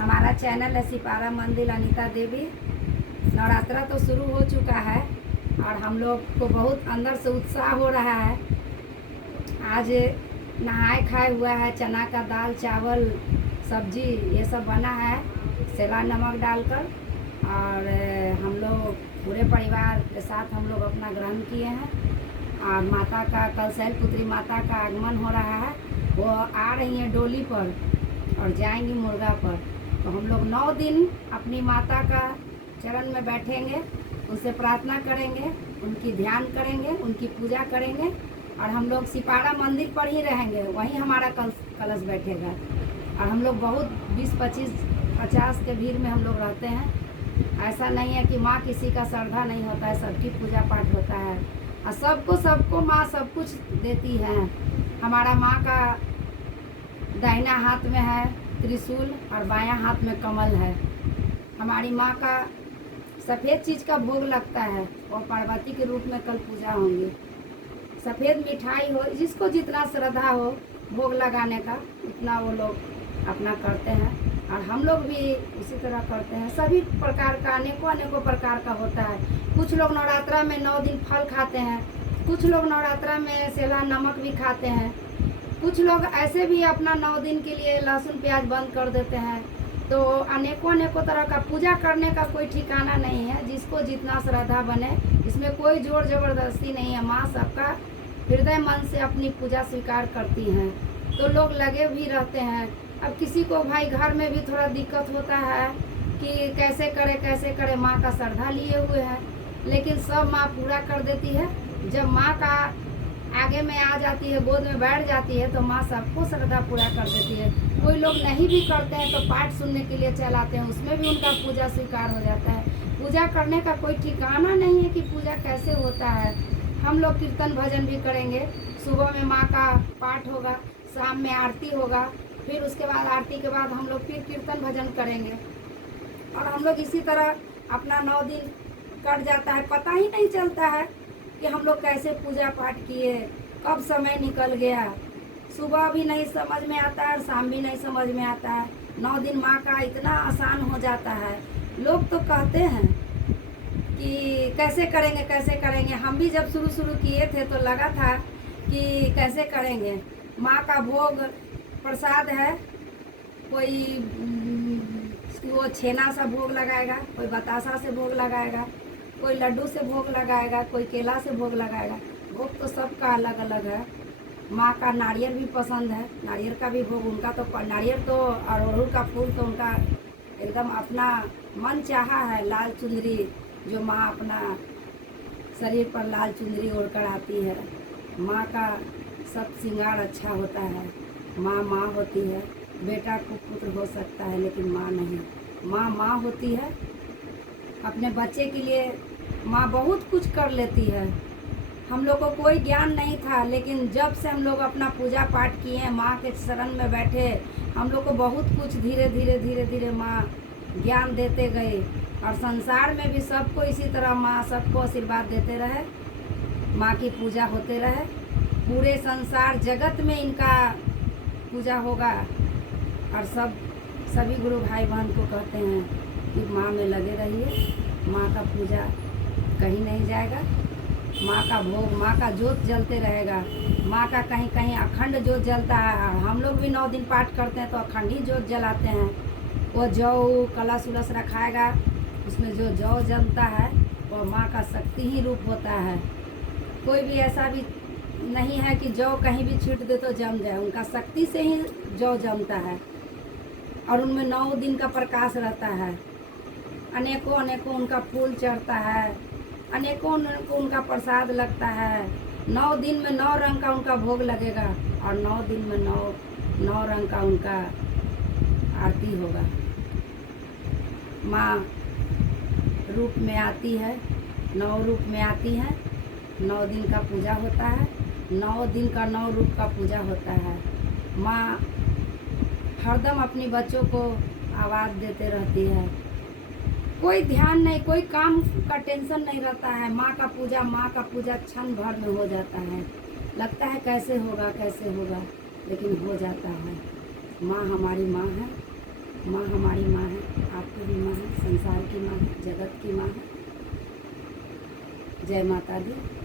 हमारा चैनल है सिपारा मंदिर अनीता देवी। नवरात्रा तो शुरू हो चुका है और हम लोग को बहुत अंदर से उत्साह हो रहा है। आज नहाए खाए हुआ है, चना का दाल चावल सब्जी ये सब बना है सेला नमक डालकर। और हम लोग पूरे परिवार के साथ हम लोग अपना ग्रहण किए हैं। और माता का कल शैलपुत्री माता का आगमन हो रहा है। वो आ रही हैं डोली पर और जाएंगी मुर्गा पर। तो हम लोग 9 दिन अपनी माता का चरण में बैठेंगे, उनसे प्रार्थना करेंगे, उनकी ध्यान करेंगे, उनकी पूजा करेंगे। और हम लोग सिपारा मंदिर पर ही रहेंगे, वहीं हमारा कलश बैठेगा। और हम लोग बहुत 20, 25, 50 के भीड़ में हम लोग रहते हैं। ऐसा नहीं है कि माँ किसी का श्रद्धा नहीं होता है, सबकी पूजा पाठ होता है। और सबको माँ सब कुछ देती है। हमारा माँ का दाहिना हाथ में है त्रिशूल और बायां हाथ में कमल है। हमारी माँ का सफ़ेद चीज़ का भोग लगता है, और पार्वती के रूप में कल पूजा होंगी। सफ़ेद मिठाई हो, जिसको जितना श्रद्धा हो भोग लगाने का उतना वो लोग अपना करते हैं। और हम लोग भी उसी तरह करते हैं। सभी प्रकार का अनेकों प्रकार का होता है। कुछ लोग नवरात्रा में 9 दिन फल खाते हैं, कुछ लोग नवरात्रा में सेला नमक भी खाते हैं, कुछ लोग ऐसे भी अपना 9 दिन के लिए लहसुन प्याज बंद कर देते हैं। तो अनेकों तरह का पूजा करने का कोई ठिकाना नहीं है, जिसको जितना श्रद्धा बने। इसमें कोई जोर ज़बरदस्ती नहीं है। माँ सबका हृदय मन से अपनी पूजा स्वीकार करती हैं, तो लोग लगे भी रहते हैं। अब किसी को भाई घर में भी थोड़ा दिक्कत होता है कि कैसे करे, माँ का श्रद्धा लिए हुए हैं, लेकिन सब माँ पूरा कर देती है। जब माँ का आगे में आ जाती है, गोद में बैठ जाती है, तो माँ सबको श्रद्धा पूरा कर देती है। कोई लोग नहीं भी करते हैं तो पाठ सुनने के लिए चलाते हैं, उसमें भी उनका पूजा स्वीकार हो जाता है। पूजा करने का कोई ठिकाना नहीं है कि पूजा कैसे होता है। हम लोग कीर्तन भजन भी करेंगे। सुबह में माँ का पाठ होगा, शाम में आरती होगा, फिर उसके बाद आरती के बाद हम लोग फिर कीर्तन भजन करेंगे। और हम लोग इसी तरह अपना 9 दिन कट जाता है, पता ही नहीं चलता है कि हम लोग कैसे पूजा पाठ किए, कब समय निकल गया। सुबह भी नहीं समझ में आता है और शाम भी नहीं समझ में आता है। 9 दिन माँ का इतना आसान हो जाता है। लोग तो कहते हैं कि कैसे करेंगे। हम भी जब शुरू किए थे तो लगा था कि कैसे करेंगे। माँ का भोग प्रसाद है, कोई वो छेना सा भोग लगाएगा, कोई बतासा से भोग लगाएगा, कोई लड्डू से भोग लगाएगा, कोई केला से भोग लगाएगा। भोग तो सबका अलग अलग है। माँ का नारियल भी पसंद है, नारियल का भी भोग उनका तो नारियल तो और अड़हुल का फूल तो उनका एकदम अपना मन चाहा है। लाल चुंदरी जो माँ अपना शरीर पर लाल चुंदरी ओढ़कर आती है। माँ का सब श्रृंगार अच्छा होता है। माँ होती है। बेटा को पुत्र हो सकता है लेकिन माँ नहीं। माँ होती है। अपने बच्चे के लिए माँ बहुत कुछ कर लेती है। हम लोग को कोई ज्ञान नहीं था, लेकिन जब से हम लोग अपना पूजा पाठ किए, माँ के शरण में बैठे, हम लोग को बहुत कुछ धीरे धीरे माँ ज्ञान देते गए। और संसार में भी सबको इसी तरह माँ सबको आशीर्वाद देते रहे, माँ की पूजा होते रहे। पूरे संसार जगत में इनका पूजा होगा। और सभी गुरु भाई बहन को कहते हैं कि माँ में लगे रहिए, माँ का पूजा कहीं नहीं जाएगा। माँ का भोग, माँ का जोत जलते रहेगा। माँ का कहीं अखंड जोत जलता है। हम लोग भी 9 दिन पाठ करते हैं तो अखंड ही जोत जलाते हैं। वो जौ कलश उलस रखाएगा, उसमें जो जौ जलता है वो माँ का शक्ति ही रूप होता है। कोई भी ऐसा भी नहीं है कि जौ कहीं भी छींट दे तो जम जाए, उनका शक्ति से ही जौ जमता है। और उनमें 9 दिन का प्रकाश रहता है। अनेकों उनका फूल चढ़ता है, अनेकों उनका प्रसाद लगता है। 9 दिन में 9 रंग का उनका भोग लगेगा और 9 दिन में 9 रंग का उनका आरती होगा। माँ रूप में आती है, 9 रूप में आती है। 9 दिन का पूजा होता है, 9 दिन का 9 रूप का पूजा होता है। माँ हरदम अपनी बच्चों को आवाज़ देते रहती है। कोई ध्यान नहीं, कोई काम का टेंशन नहीं रहता है। माँ का पूजा क्षण भर में हो जाता है। लगता है कैसे होगा, लेकिन हो जाता है। माँ हमारी माँ है। माँ हमारी माँ है, आपकी भी माँ है, संसार की माँ है, जगत की माँ है। जय माता दी।